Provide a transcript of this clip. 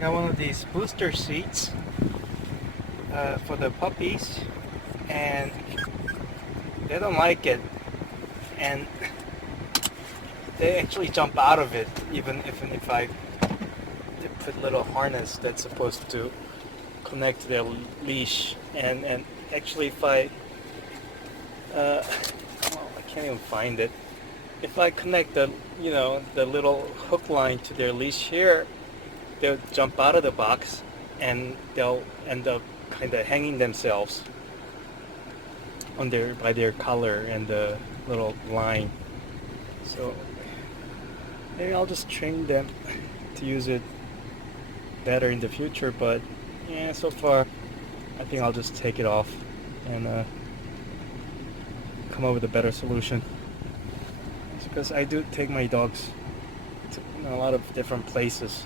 Got one of these booster seats for the puppies, and they don't like it, and they actually jump out of it, even if I put little harness that's supposed to connect to their leash, and actually if I can't even find it. If I connect the little hook line to their leash here, they'll jump out of the box and they'll end up kind of hanging themselves by their collar and the little line. So maybe I'll just train them to use it better in the future, but yeah, so far I think I'll just take it off and come up with a better solution. It's because I do take my dogs to a lot of different places.